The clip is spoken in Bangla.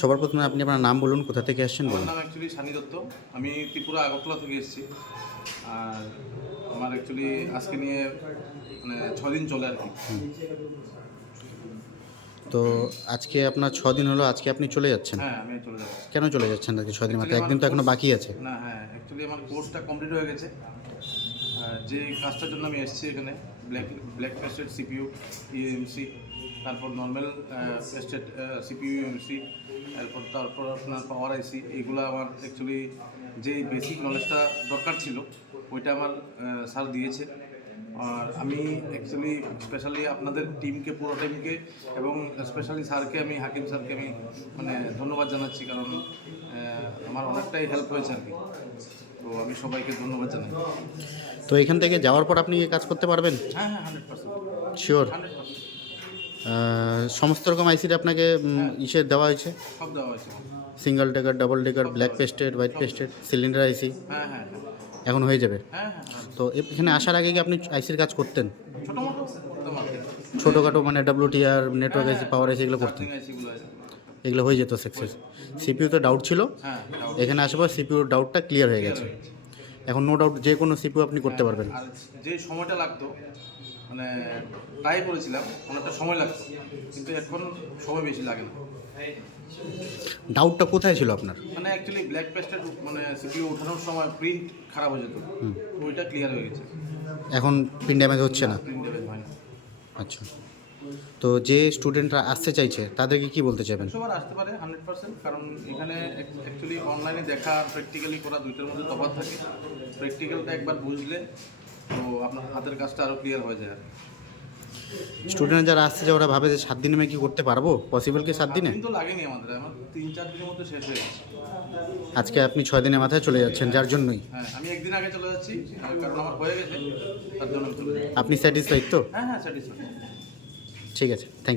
সবার প্রথমে আপনি আপনার নাম বলুন, কোথা থেকে আসছেন আমার বলুন। নাম অ্যাকচুয়ালি সানি দত্ত। আমি ত্রিপুরা আগরতলা থেকে এসেছি। আর আমার অ্যাকচুয়ালি আজকে নিয়ে মানে 6 দিন চলে আর কি। তো আজকে আপনার 6 দিন হলো, আজকে আপনি চলে যাচ্ছেন। হ্যাঁ, আমি চলে যাচ্ছি। কেন চলে যাচ্ছেন আজকে 6 দিন মাত্র? Actually একদিন তো আমার এখনো course- বাকি আছে। না, হ্যাঁ, অ্যাকচুয়ালি আমার কোর্সটা কমপ্লিট হয়ে গেছে। যে কাজটার জন্য আমি এসেছি এখানে, ব্ল্যাক পেস্টেড সিপিইউ ইএমসি, তারপর নর্মাল পেস্টেড সিপিইউ ইএমসি, তারপর আপনার পাওয়ার আইসি, এইগুলো আমার অ্যাকচুয়ালি যে বেসিক নলেজটা দরকার ছিল ওইটা আমার স্যার দিয়েছে। আর আমি অ্যাকচুয়ালি স্পেশালি আপনাদের টিমকে, পুরো টিমকে এবং স্পেশালি স্যারকে, আমি হাকিম স্যারকে আমি মানে ধন্যবাদ জানাচ্ছি, কারণ আমার অনেকটাই হেল্প হয়েছে আর কি। তো আমি সবাইকে ধন্যবাদ জানাই। তো এখান থেকে যাওয়ার পর আপনি কি কাজ করতে পারবেন? হ্যাঁ, হ্যাঁ, 100%। শিওর? 100%। সমস্ত রকম আইসিটা আপনাকে ইসে দেওয়া হয়েছে? সব দেওয়া হয়েছে। Single decker, double decker, black pasted, white pasted, cylinder IC হ্যাঁ, হ্যাঁ, হ্যাঁ, এখন হয়ে যাবে। হ্যাঁ, হ্যাঁ। তো এখানে আসার আগে কি আপনি আইসির কাজ করতেন? ছোটো মোটো করতাম আর কি। ছোটোখাটো মানে ডাব্লিউটিআর, নেটওয়ার্ক আইসি, পাওয়ার আইসি এগুলো করতেন? আইসিগুলো আছে। এগুলো হয়ে যেত সাকসেস। সিপিইউ তো ডাউট ছিল, হ্যাঁ, এখানে আসার পর সিপিইউর ডাউটটা ক্লিয়ার হয়ে গেছে। এখন নো ডাউট যে কোনো সিপিইউ আপনি করতে পারবেন। আর যে সময়টা লাগতো, মানে ট্রাই করেছিলাম, অনেকটা সময় লাগতো, কিন্তু এখন সময় বেশি লাগে না। ডাউটটা কোথায় ছিল আপনার? মানে অ্যাকচুয়ালি ব্ল্যাক পেস্টের মানে সিপিইউ ওঠানোর সময় প্রিন্ট খারাপ হয়ে যেত, ওইটা ক্লিয়ার হয়ে গেছে। এখন পিন ড্যামেজ হচ্ছে না? প্রিন্ট ড্যামেজ হয় না। আচ্ছা। তো যে স্টুডেন্টরা আসতে চাইছে তাদেরকে কি বলতে চাইবেন? সবার আসতে পারে 100%, কারণ এখানে অ্যাকচুয়ালি অনলাইনে দেখা আর প্র্যাকটিক্যালি করা দুইটার মধ্যে তফাৎ থাকে। প্র্যাকটিক্যালটা একবার বুঝলে তো আপনার হাতের কাজটা আরও ক্লিয়ার হয়ে যায়। স্টুডেন্ট যারা আসছে যে ওরা ভাবে যে 7 দিনে আমি কি করতে পারবো? পসিবল কি 7 দিনে? কিন্তু লাগেনি আমার 3-4 দিনের মধ্যে শেষ হয়ে গেছে। আজকে আপনি 6 দিনের মাথায় চলে যাচ্ছেন, যার জন্যই হ্যাঁ, আমি একদিন আগে চলে যাচ্ছি, কারণ আমার হয়ে গেছে, তার জন্য আমি চলে যাচ্ছি। আপনি স্যাটিসফাইড তো? হ্যাঁ, হ্যাঁ, স্যাটিসফাইড। ঠিক আছে, থ্যাংক